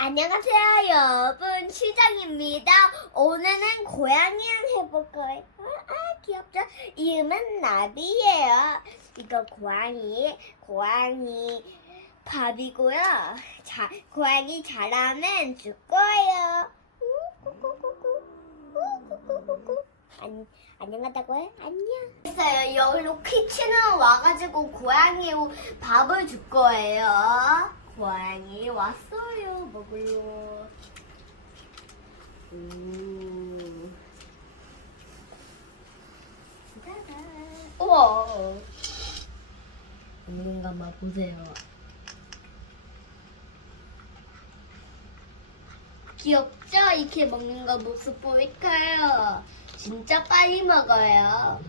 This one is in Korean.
안녕하세요, 여러분. 시장입니다. 오늘은 고양이랑 해볼 거예요. 아, 아, 귀엽죠? 이름은 나비예요. 이거 고양이, 고양이 밥이고요. 자, 고양이 잘하면 줄 거예요. 안, 안녕하다고 해? 안녕. 그래서요, 여기로 키친으로 와가지고 고양이 밥을 줄 거예요. 고양이 왔어요, 오. 짜잔. 우와. 먹는 것만 보세요. 귀엽죠? 이렇게 먹는 거 모습 보니까요. 진짜 빨리 먹어요.